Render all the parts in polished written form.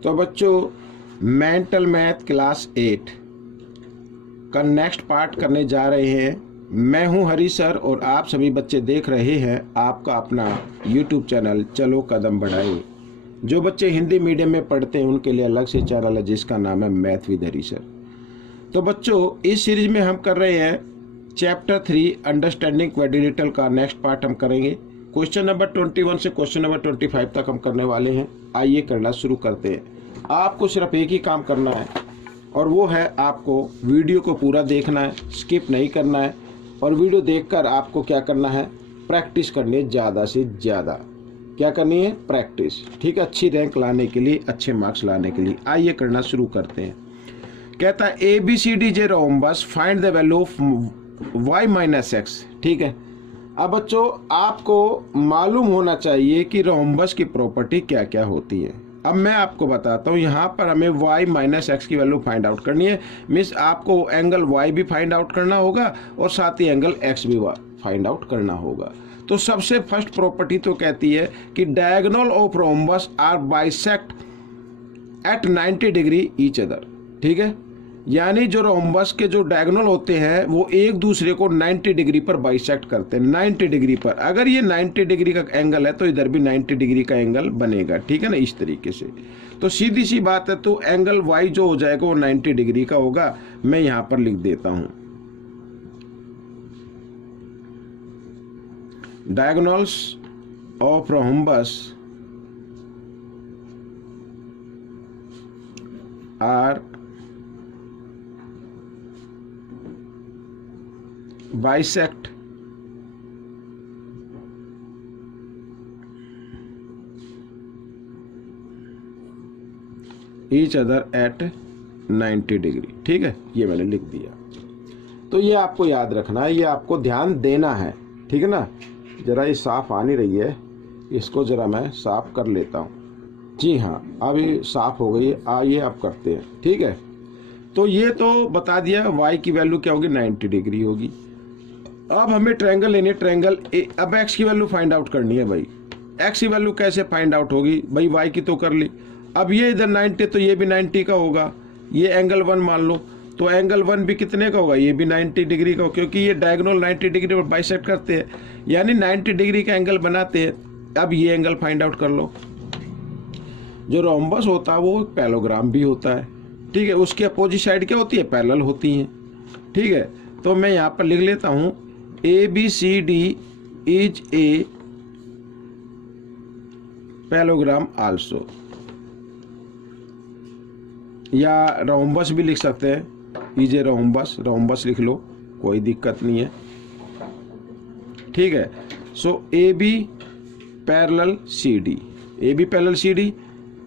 तो बच्चों, mental math class 8 का नेक्स्ट पार्ट करने जा रहे हैं। मैं हूं हरी सर और आप सभी बच्चे देख रहे हैं आपका अपना यूट्यूब चैनल चलो कदम बढ़ाए। जो बच्चे हिंदी मीडियम में पढ़ते हैं उनके लिए अलग से चैनल है जिसका नाम है मैथ विद हरी सर। तो बच्चों, इस सीरीज में हम कर रहे हैं चैप्टर 3 अंडरस्टैंडिंग क्वाड्रिलेटरल का नेक्स्ट पार्ट हम करेंगे। क्वेश्चन नंबर 21 से क्वेश्चन नंबर 25 तक हम करने वाले हैं। आइए करना शुरू करते हैं। आपको सिर्फ एक ही काम करना है और वो है आपको वीडियो को पूरा देखना है, स्किप नहीं करना है। और वीडियो देखकर आपको क्या करना है, प्रैक्टिस करनी है, ज़्यादा से ज़्यादा क्या करनी है, प्रैक्टिस। ठीक है, अच्छी रैंक लाने के लिए, अच्छे मार्क्स लाने के लिए। आइए करना शुरू करते हैं। कहता है ABCD rhombus find the value of y minus x. ठीक है, अब बच्चों आपको मालूम होना चाहिए कि रोम्बस की प्रॉपर्टी क्या क्या होती है। अब मैं आपको बताता हूँ। यहाँ पर हमें y माइनस एक्स की वैल्यू फाइंड आउट करनी है। मीन्स आपको एंगल y भी फाइंड आउट करना होगा और साथ ही एंगल x भी फाइंड आउट करना होगा। तो सबसे फर्स्ट प्रॉपर्टी तो कहती है कि diagonal of rhombus are bisect at 90 degree each other. ठीक है, यानी जो रोम्बस के जो डायगोनल होते हैं वो एक दूसरे को 90 डिग्री पर बाइसेक्ट करते हैं। 90 डिग्री पर, अगर ये 90 डिग्री का एंगल है तो इधर भी 90 डिग्री का एंगल बनेगा। ठीक है ना, इस तरीके से। तो सीधी सी बात है, तो एंगल y जो हो जाएगा वो 90 डिग्री का होगा। मैं यहां पर लिख देता हूं, diagonals of rhombus are bisect each other at 90 degree. ठीक है, ये मैंने लिख दिया। तो ये आपको याद रखना है, ये आपको ध्यान देना है। ठीक है ना, जरा ये साफ आ नहीं रही है, इसको जरा मैं साफ कर लेता हूँ। जी हाँ, अभी साफ हो गई है। आइए अब करते हैं। ठीक है, तो ये तो बता दिया y की वैल्यू क्या होगी, 90 डिग्री होगी। अब हमें ट्रायंगल लेनी है, ट्रायंगल अब x की वैल्यू फाइंड आउट करनी है भाई। x की वैल्यू कैसे फाइंड आउट होगी भाई, y की तो कर ली। अब ये इधर 90 तो ये भी 90 का होगा। ये एंगल 1 मान लो, तो एंगल 1 भी कितने का होगा, ये भी 90 डिग्री का, क्योंकि ये डायगोनल 90 डिग्री पर बाइसेक्ट करते हैं, यानी 90 डिग्री का एंगल बनाते हैं। अब ये एंगल फाइंड आउट कर लो। जो रोम्बस होता है वो पैरेललोग्राम भी होता है। ठीक है, उसकी अपोजिट साइड क्या होती है, पैरेलल होती हैं। ठीक है, तो मैं यहाँ पर लिख लेता हूँ ABCD is a parallelogram also, या रोम्बस भी लिख सकते हैं। इज ए रोम्बस, रोम्बस लिख लो, कोई दिक्कत नहीं है। ठीक है, सो AB parallel CD, AB parallel CD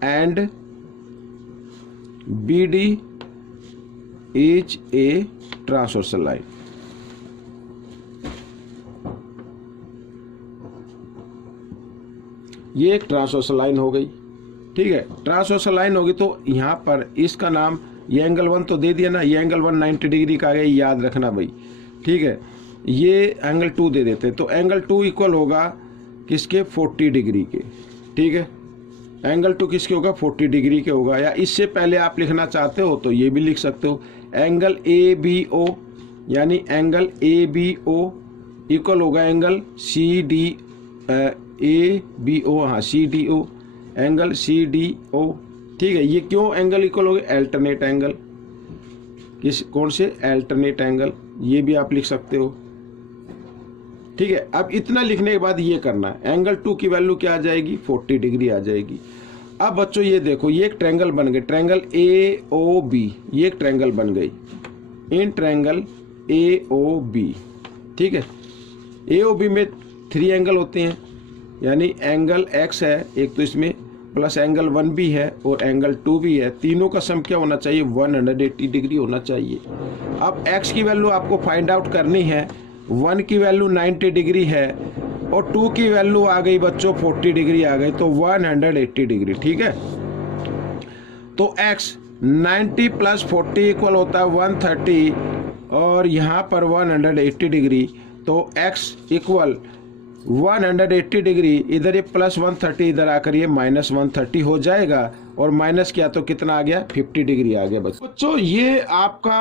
and BD is a transversal line. ये एक ट्रांसवर्सल लाइन हो गई। ठीक है, ट्रांसवर्सल लाइन होगी तो यहाँ पर इसका नाम, ये एंगल 1 तो दे दिया ना, ये एंगल 1 90 डिग्री का आ गया, याद रखना भाई। ठीक है, ये एंगल 2 दे देते, तो एंगल 2 इक्वल होगा किसके, 40 डिग्री के। ठीक है, एंगल 2 किसके होगा, 40 डिग्री के होगा। या इससे पहले आप लिखना चाहते हो तो ये भी लिख सकते हो, एंगल ABO, यानी एंगल ABO इक्वल होगा एंगल ABO, हाँ CDO, एंगल CDO। ठीक है, ये क्यों एंगल इक्वल हो गए, अल्टरनेट एंगल। किस कौन से, अल्टरनेट एंगल, ये भी आप लिख सकते हो। ठीक है, अब इतना लिखने के बाद ये करना है, एंगल 2 की वैल्यू क्या आ जाएगी, 40 डिग्री आ जाएगी। अब बच्चों ये देखो, ये एक ट्रायंगल बन गए, ट्रायंगल AOB, ये एक ट्रायंगल बन गई इन ट्रायंगल AOB। ठीक है, AOB में 3 एंगल होते हैं, यानी एंगल x है एक, तो इसमें प्लस एंगल 1 भी है और एंगल 2 भी है। तीनों का सम क्या होना चाहिए, 180 डिग्री होना चाहिए। अब x की वैल्यू आपको फाइंड आउट करनी है। 1 की वैल्यू 90 डिग्री है और 2 की वैल्यू आ गई बच्चों 40 डिग्री आ गई, तो 180 डिग्री। ठीक है, तो x 90 प्लस 40 इक्वल होता है 130 और यहाँ पर 180 डिग्री, तो x इक्वल 180 डिग्री, इधर ये प्लस 130, इधर आकर ये माइनस 130 हो जाएगा, और माइनस किया तो कितना आ गया, 50 डिग्री आ गया बच्चों। ये आपका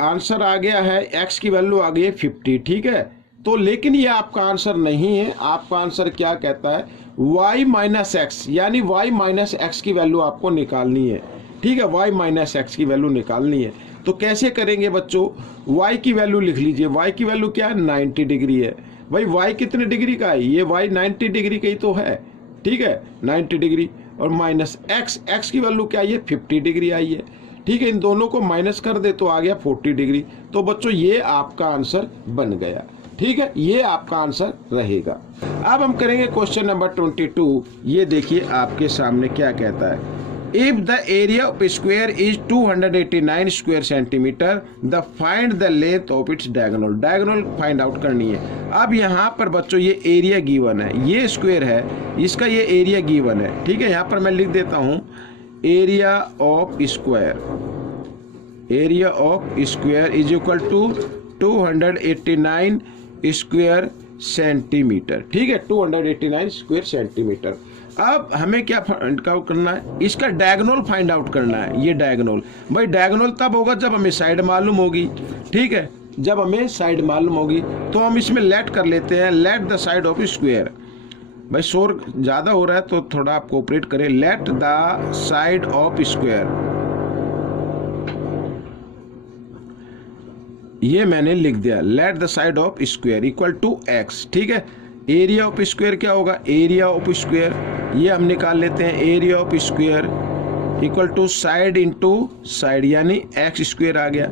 आंसर आ गया है, x की वैल्यू आ गई है 50, ठीक है। तो लेकिन ये आपका आंसर नहीं है, आपका आंसर क्या कहता है, y माइनस एक्स, यानी y माइनस एक्स की वैल्यू आपको निकालनी है, ठीक है। y माइनस एक्स की वैल्यू निकालनी है, तो कैसे करेंगे बच्चों, y की वैल्यू लिख लीजिए। y की वैल्यू क्या है, 90 डिग्री है। भाई y कितने डिग्री का है, ये y 90 डिग्री का ही तो है, ठीक है, 90 डिग्री। और माइनस x की वैल्यू क्या है, 50 डिग्री आई है, ठीक है। इन दोनों को माइनस कर दे तो आ गया 40 डिग्री। तो बच्चों ये आपका आंसर बन गया, ठीक है, ये आपका आंसर रहेगा। अब हम करेंगे क्वेश्चन नंबर 22। ये देखिए आपके सामने क्या कहता है, if the area of square is 289 square centimetre, the find the length of its diagonal. Diagonal find out करनी है। अब यहाँ पर बच्चों ये एरिया गिवन है, ये स्क्वायर है, इसका ये एरिया गिवन है, ठीक है। यहाँ पर मैं लिख देता हूँ area of square, area of square is equal to 289 square centimetre, ठीक है, 289 स्क्वायर सेंटीमीटर। अब हमें क्या फाइंड आउट करना है, इसका डायगोनल फाइंड आउट करना है। ये डायगोनल, भाई डायगोनल तब होगा जब हमें साइड मालूम होगी, ठीक है, जब हमें साइड मालूम होगी। तो हम इसमें लेट कर लेते हैं, late the side of square. भाई शोर ज़्यादा हो रहा है तो थोड़ा आप कोऑपरेट करें। Let the side of square, ये मैंने लिख दिया, let the side of square equal to x, ठीक है। एरिया ऑफ स्क्वायर क्या होगा, एरिया ऑफ स्क्वायर, ये हम निकाल लेते हैं, area of square equal to side into side, यानी x स्क्वायर आ गया,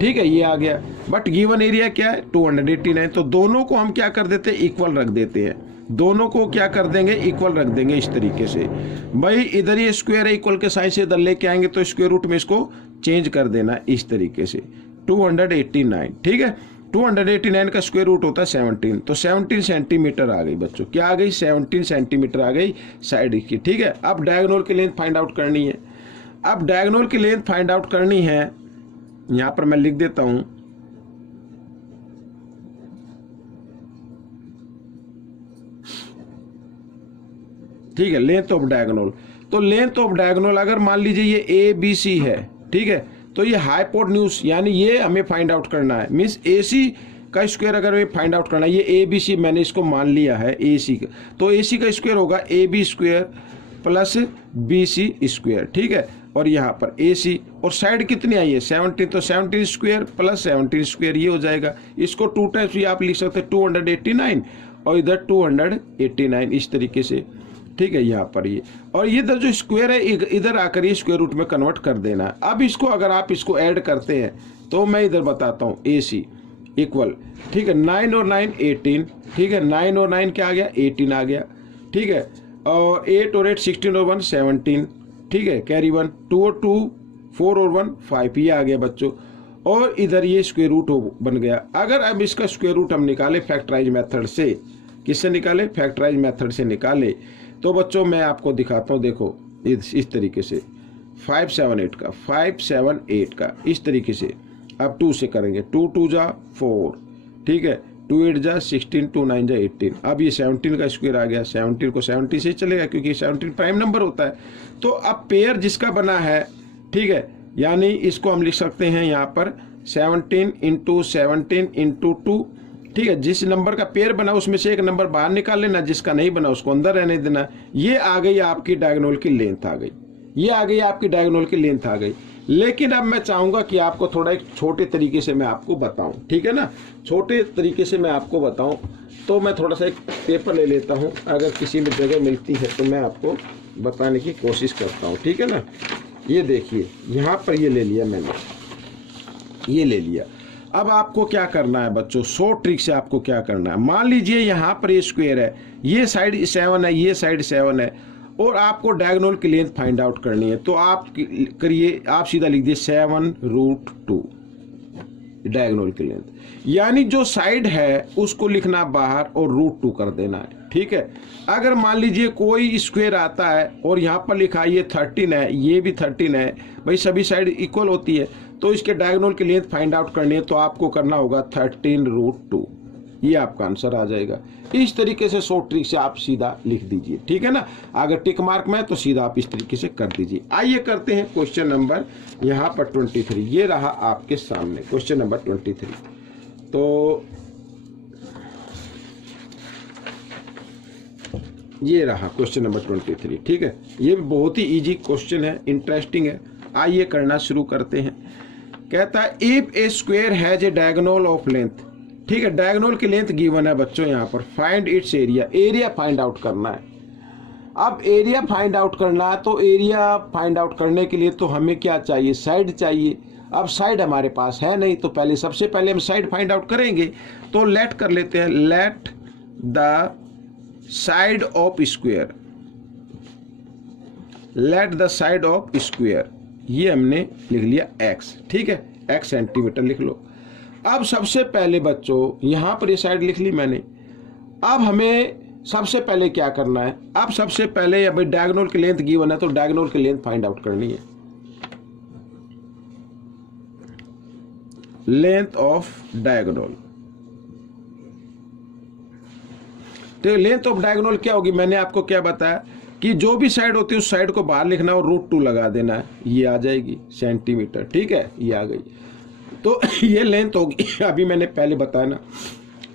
ठीक है, ये आ गया। बट गिवन एरिया क्या है, 289, तो दोनों को हम क्या कर देते हैं, इक्वल रख देते हैं। दोनों को क्या कर देंगे, इक्वल रख देंगे इस तरीके से। भाई इधर ये स्क्वायर है, इक्वल के साइन से इधर लेके आएंगे तो स्क्वायर रूट में इसको चेंज कर देना इस तरीके से, 289, ठीक है। 289 का स्क्वायर रूट होता है 17, तो 17 सेंटीमीटर आ गई बच्चों, क्या आ गई, 17 सेंटीमीटर आ गई साइड की, ठीक है। अब डायगोनल की लेंथ फाइंड आउट करनी है। अब डायगोनल की लेंथ फाइंड आउट करनी है, यहां पर मैं लिख देता हूं, ठीक है, लेंथ ऑफ डायगोनल। तो लेंथ ऑफ डायगोनल अगर मान लीजिए ये ABC है, ठीक है, तो ये हाइपोटेन्यूज, यानी ये हमें फाइंड आउट करना है, मीन्स AC का स्क्वायर अगर हमें फाइंड आउट करना है, ये ABC मैंने इसको मान लिया है AC का, तो AC का स्क्वायर होगा AB square plus BC square, ठीक है। और यहाँ पर AC, और साइड कितनी आई है 17, तो 17 स्क्वायर प्लस 17 स्क्वायर, ये हो जाएगा। इसको 2 टाइम्स भी आप लिख सकते हैं, 289 और इधर 289 इस तरीके से, ठीक है, यहाँ पर ये, और ये इधर जो स्क्वायर है इधर आकर ये स्क्वायर रूट में कन्वर्ट कर देना है। अब इसको अगर आप इसको ऐड करते हैं तो मैं इधर बताता हूँ, AC इक्वल, ठीक है, 9 और 9 18, ठीक है, 9 और 9 क्या आ गया, 18 आ गया, ठीक है, और 8 और 8 16 और 1 17, ठीक है, कैरी 1, 2 और 2 4 और 1 5, ये आ गया बच्चों। और इधर ये स्क्वायर रूट बन गया। अगर अब इसका स्क्वायर रूट हम निकाले फैक्टराइज मेथड से, किससे निकाले, फैक्टराइज मेथड से निकाले, तो बच्चों मैं आपको दिखाता हूँ, देखो इस तरीके से 578 का 578 का इस तरीके से। अब 2 से करेंगे, 2 2 जा 4, ठीक है, 2 8 जा 16, 2 9 जा 18। अब ये 17 का स्क्वायर आ गया, 17 को 70 से चलेगा क्योंकि 17 प्राइम नंबर होता है। तो अब पेयर जिसका बना है, ठीक है, यानी इसको हम लिख सकते हैं यहाँ पर 17 इंटू 17 इंटू 2, ठीक है। जिस नंबर का पेयर बना उसमें से एक नंबर बाहर निकाल लेना, जिसका नहीं बना उसको अंदर रहने देना। ये आ गई आपकी डायगोनल की लेंथ आ गई, ये आ गई आपकी डायगोनल की लेंथ आ गई। लेकिन अब मैं चाहूंगा कि आपको थोड़ा एक छोटे तरीके से मैं आपको बताऊं, ठीक है ना, छोटे तरीके से मैं आपको बताऊं। तो मैं थोड़ा सा एक पेपर ले लेता हूं, अगर किसी भी जगह मिलती है तो मैं आपको बताने की कोशिश करता हूं, ठीक है ना। ये देखिए यहाँ पर ये ले लिया मैंने, ये ले लिया। अब आपको क्या करना है बच्चों, शॉर्ट ट्रिक से आपको क्या करना है, मान लीजिए यहाँ पर ये स्क्वायर है, ये साइड 7 है, ये साइड 7 है, और आपको डायगोनल की लेंथ फाइंड आउट करनी है। तो आप करिए, आप सीधा लिख दिए 7√2 डायगोनल की लेंथ, यानी जो साइड है उसको लिखना बाहर और √2 कर देना है, ठीक है। अगर मान लीजिए कोई स्क्वायर आता है और यहाँ पर लिखा है ये 13 है, ये भी 13 है, भाई सभी साइड इक्वल होती है, तो इसके डायगोनल की लेंथ फाइंड आउट करनी है तो आपको करना होगा 13√2, ये आपका आंसर आ जाएगा। इस तरीके से शॉर्ट ट्रिक से आप सीधा लिख दीजिए, ठीक है ना। अगर टिक मार्क में है तो सीधा आप इस तरीके से कर दीजिए। आइए करते हैं क्वेश्चन नंबर यहाँ पर 23। ये रहा आपके सामने क्वेश्चन नंबर 23। तो ये रहा क्वेश्चन नंबर 23, ठीक है। ये बहुत ही इजी क्वेश्चन है, इंटरेस्टिंग है। आइए करना शुरू करते हैं। कहता है if A square has a diagonal of length, ठीक है। डायगोनल की लेंथ गिवन है बच्चों यहाँ पर। Find its area, area find out करना है। अब एरिया फाइंड आउट करना है तो एरिया फाइंड आउट करने के लिए तो हमें क्या चाहिए, साइड चाहिए। अब साइड हमारे पास है नहीं, तो पहले सबसे पहले हम साइड फाइंड आउट करेंगे। तो लेट कर लेते हैं, late the side of square, late the side of square, ये हमने लिख लिया x, ठीक है। x सेंटीमीटर लिख लो। अब सबसे पहले बच्चों यहां पर ये साइड लिख ली मैंने। अब हमें सबसे पहले क्या करना है, अब सबसे पहले भाई डायगोनल की लेंथ गिवन है तो डायगोनल की लेंथ फाइंड आउट करनी है। लेंथ ऑफ डायगोनल, तो लेंथ ऑफ डायगोनल क्या होगी, मैंने आपको क्या बताया कि जो भी साइड होती है उस साइड को बाहर लिखना और √2 लगा देना है, ये आ जाएगी सेंटीमीटर, ठीक है। ये आ गई, तो ये लेंथ होगी। अभी मैंने पहले बताया ना,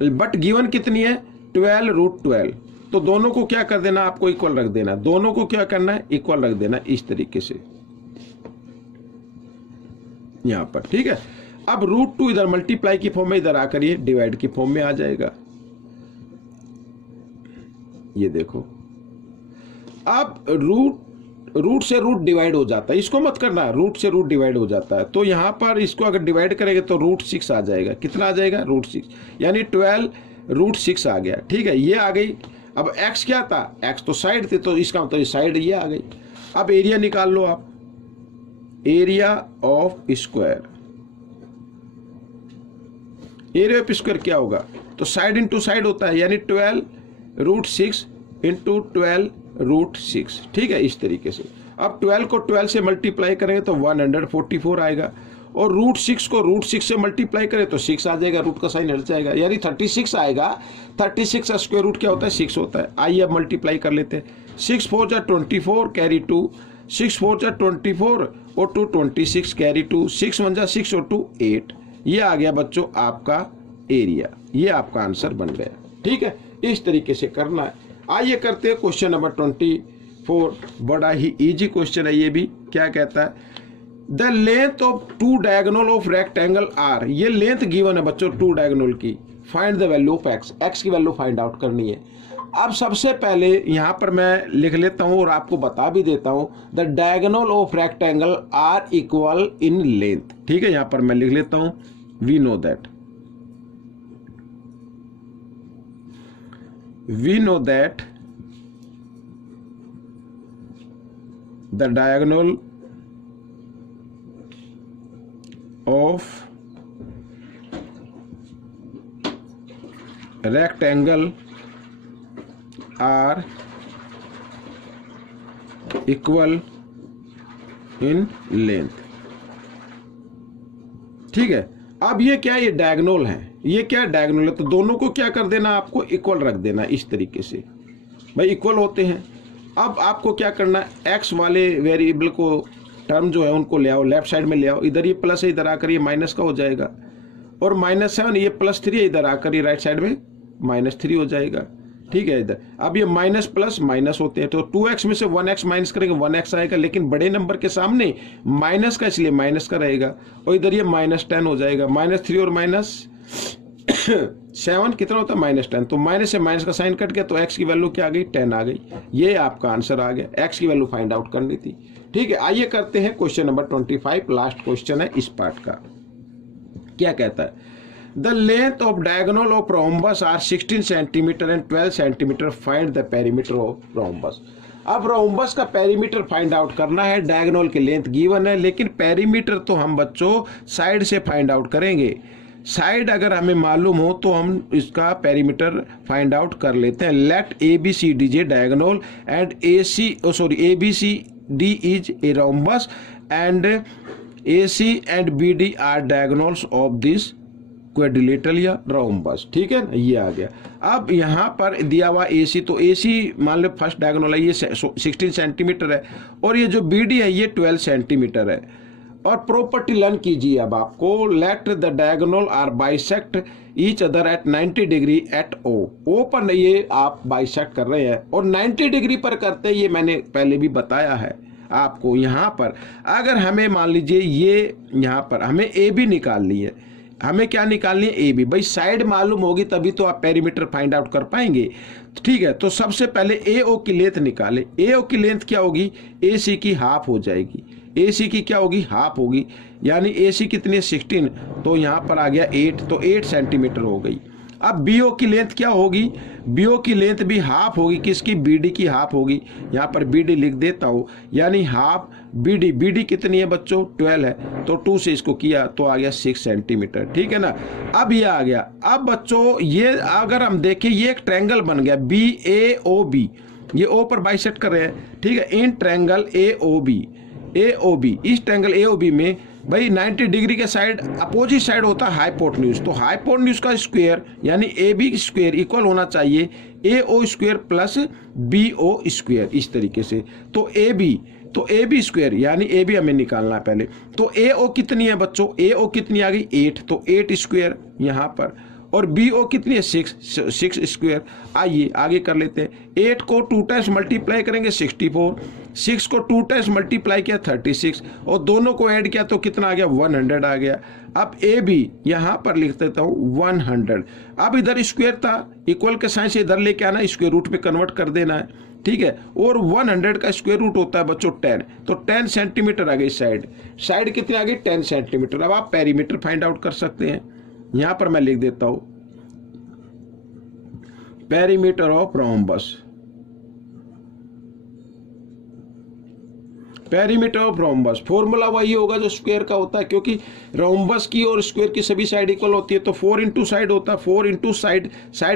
बट गिवन कितनी है 12√12, तो दोनों को क्या कर देना, आपको इक्वल रख देना। दोनों को क्या करना है, इक्वल रख देना इस तरीके से यहां पर, ठीक है। अब √2 इधर मल्टीप्लाई की फॉर्म में, इधर आकर ये डिवाइड की फॉर्म में आ जाएगा। ये देखो, अब रूट से रूट डिवाइड हो जाता है, इसको मत करना, रूट से रूट डिवाइड हो जाता है। तो यहां पर इसको अगर डिवाइड करेंगे तो √6 आ जाएगा। कितना आ जाएगा, √6, यानी 12√6 आ गया, ठीक है। ये आ गई। अब x क्या था, x तो साइड थी, तो इसका मतलब साइड ये आ गई। अब एरिया निकाल लो आप, area of square, area of square क्या होगा, तो साइड इंटू साइड होता है, यानी 12√6 इंटू 12√6, ठीक है, इस तरीके से। अब 12 को 12 से मल्टीप्लाई करेंगे तो 144 आएगा, और √6 को √6 से मल्टीप्लाई करें तो 6 आ जाएगा, रूट का साइन हट जाएगा, यानी 36 आएगा। 36 का स्क्वायर रूट क्या होता है, 6 होता है। आइए अब मल्टीप्लाई कर लेते हैं। 6 4 जा 24 कैरी 2, 6 4 जा 24 और 2 26 कैरी 2, 6 1 जा 6 और 2 8। ये आ गया बच्चों आपका एरिया, ये आपका आंसर बन गया, ठीक है। इस तरीके से करना है। आइए करते हैं क्वेश्चन नंबर 24। बड़ा ही इजी क्वेश्चन है ये भी। क्या कहता है, the length of 2 diagonal of rectangle are, ये लेंथ गिवन है बच्चों 2 डायगोनल की। Find the value of x, x की वैल्यू फाइंड आउट करनी है। अब सबसे पहले यहां पर मैं लिख लेता हूं और आपको बता भी देता हूं, the diagonal of rectangle are equal in length, ठीक है। यहां पर मैं लिख लेता हूं, we know that, we know that the diagonal of rectangle are equal in length, ठीक है। अब ये क्या, ये डायगोनल है, ये क्या डायगोनल है, तो दोनों को क्या कर देना, आपको इक्वल रख देना इस तरीके से, भाई इक्वल होते हैं। अब आपको क्या करना है, x वाले वेरिएबल को, टर्म जो है उनको ले आओ, लेफ्ट साइड में ले आओ। इधर ये प्लस है, इधर आकर ये माइनस का हो जाएगा, और -7, ये +3 है, इधर आकर ये राइट साइड में -3 हो जाएगा, ठीक है। इधर अब ये माइनस प्लस माइनस होते हैं, तो 2x में से 1x माइनस करेंगे 1x आएगा, लेकिन बड़े नंबर के सामने माइनस का, इसलिए माइनस का रहेगा। और इधर ये -10 हो जाएगा, -3 और -7 कितना होता है, -10। तो माइनस से माइनस का साइन कट गया, तो x की वैल्यू क्या आ गई, 10 आ गई। ये आपका आंसर आ गया, x की वैल्यू फाइंड आउट करनी थी, ठीक है। आइए करते हैं क्वेश्चन नंबर 25, लास्ट क्वेश्चन है इस पार्ट का। क्या कहता है, the length of diagonal of rhombus are 16 centimetre and 12 centimetre, find the perimeter of rhombus. अब रोम्बस का पेरीमीटर फाइंड आउट करना है, डायगोनल की लेंथ गिवन है, लेकिन पेरीमीटर तो हम बच्चों साइड से फाइंड आउट करेंगे। साइड अगर हमें मालूम हो तो हम इसका पेरीमीटर फाइंड आउट कर लेते हैं। Let ABCD diagonal and ABCD is a rhombus and AC and BD are diagonals of this quadrilateral या रोम्बस, ठीक है ना, ये आ गया। अब यहाँ पर दिया हुआ AC, तो AC मान लो फर्स्ट डायगोनल है, ये 16 सेंटीमीटर है और ये जो BD है ये 12 सेंटीमीटर है। और प्रॉपर्टी लर्न कीजिए अब आपको, let the diagonal are bisect each other at 90 degree at O पर ये आप बाइसेक्ट कर रहे हैं और 90 डिग्री पर करते हैं, ये मैंने पहले भी बताया है आपको। यहाँ पर अगर हमें मान लीजिए ये यहाँ पर हमें AB निकालनी है, हमें क्या निकालनी है, AB। भाई साइड मालूम होगी तभी तो आप पेरीमीटर फाइंड आउट कर पाएंगे, ठीक है। तो सबसे पहले AO की लेंथ निकाले। AO की लेंथ क्या होगी, AC की हाफ हो जाएगी। AC की क्या होगी, हाफ होगी, यानी AC कितनी है 16, तो यहाँ पर आ गया 8, तो 8 सेंटीमीटर हो गई। अब BO की लेंथ क्या होगी, BO की लेंथ भी हाफ होगी, किसकी, BD की हाफ होगी। यहाँ पर BD लिख देता हूँ, यानी हाफ BD। BD कितनी है बच्चों, 12 है, तो 2 से इसको किया तो आ गया 6 सेंटीमीटर, ठीक है ना। अब ये आ गया। अब बच्चों ये अगर हम देखें, ये एक ट्रायंगल बन गया BAOB, ये O पर बाइसेक्ट कर रहे हैं, ठीक है, इन ट्रायंगल AOB। इस ट्रायंगल AOB में भाई 90 डिग्री के साइड अपोजिट साइड होता है हाइपोटेन्यूज, तो हाइपोटेन्यूज का स्क्वायर यानी AB स्क्वायर इक्वल होना चाहिए AO square plus BO square, इस तरीके से। तो AB स्क्वायर यानी AB हमें निकालना है पहले। तो AO कितनी है बच्चों, AO कितनी आ गई 8, तो 8 स्क्वायर यहाँ पर, और BO कितनी है 6 स्क्वायर। आइए आगे कर लेते हैं। 8 को 2 टाइम्स मल्टीप्लाई करेंगे 64, 6 को 2 टाइम्स मल्टीप्लाई किया 36, और दोनों को ऐड किया तो कितना आ गया 100 आ गया। अब AB यहाँ पर लिख देता हूँ 100। अब इधर स्क्वायर था, इक्वल के साइन से इधर लेके आना, स्क्वायर रूट पे कन्वर्ट कर देना है, ठीक है। और 100 का स्क्वायर रूट होता है बच्चों 10, तो 10 सेंटीमीटर आ गई साइड कितनी आ गई 10 सेंटीमीटर। अब आप पेरीमीटर फाइंड आउट कर सकते हैं। यहां पर मैं लिख देता हूं perimeter of rhombus. Perimeter of rhombus formula वही होगा जो स्क्वायर का होता है, क्योंकि रोम्बस की और स्क्वायर की सभी साइड इक्वल होती है, तो 4 इंटू साइड होता है, 4 इंटू साइड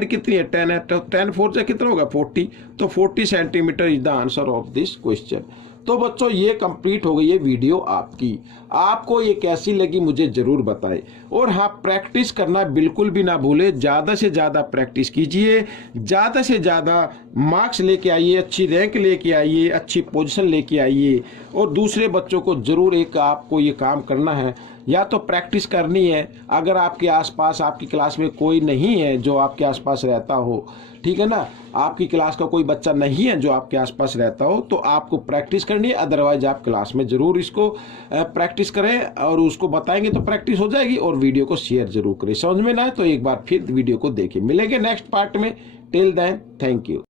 कितनी है 10 है, तो 10 4 से कितना होगा 40, तो 40 centimetre is the answer of this question. तो बच्चों ये कंप्लीट हो गई है वीडियो आपकी। आपको ये कैसी लगी मुझे ज़रूर बताएं, और हाँ प्रैक्टिस करना बिल्कुल भी ना भूले, ज़्यादा से ज़्यादा प्रैक्टिस कीजिए, ज़्यादा से ज़्यादा मार्क्स लेके आइए, अच्छी रैंक लेके आइए, अच्छी पोजीशन लेके आइए। और दूसरे बच्चों को ज़रूर एक आपको ये काम करना है, या तो प्रैक्टिस करनी है, अगर आपके आसपास आपकी क्लास में कोई नहीं है जो आपके आसपास रहता हो, ठीक है ना, आपकी क्लास का कोई बच्चा नहीं है जो आपके आसपास रहता हो, तो आपको प्रैक्टिस करनी है। अदरवाइज आप क्लास में ज़रूर इसको प्रैक्टिस करें, और उसको बताएंगे तो प्रैक्टिस हो जाएगी। और वीडियो को शेयर जरूर करें, समझ में ना आए तो एक बार फिर वीडियो को देखें। मिलेंगे नेक्स्ट पार्ट में, टिल देन थैंक यू।